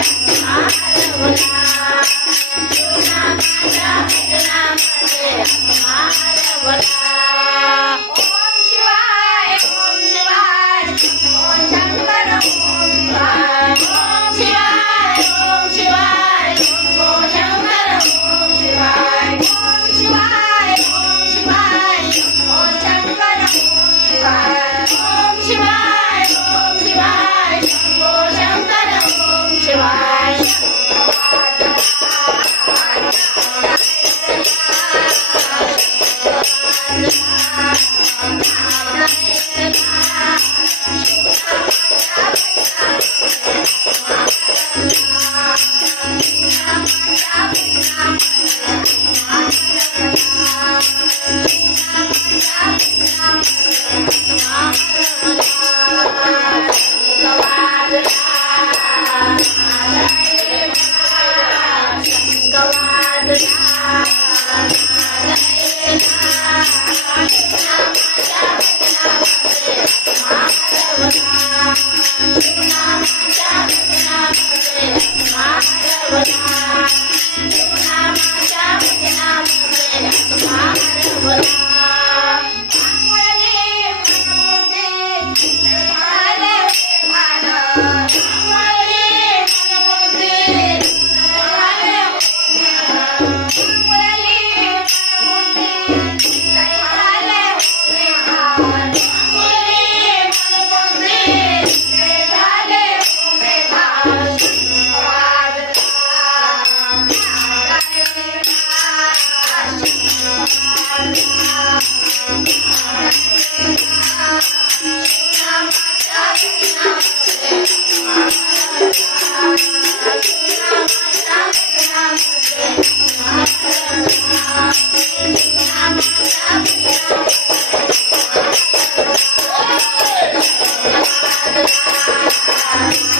啊ありがと。Thank you. Thank you.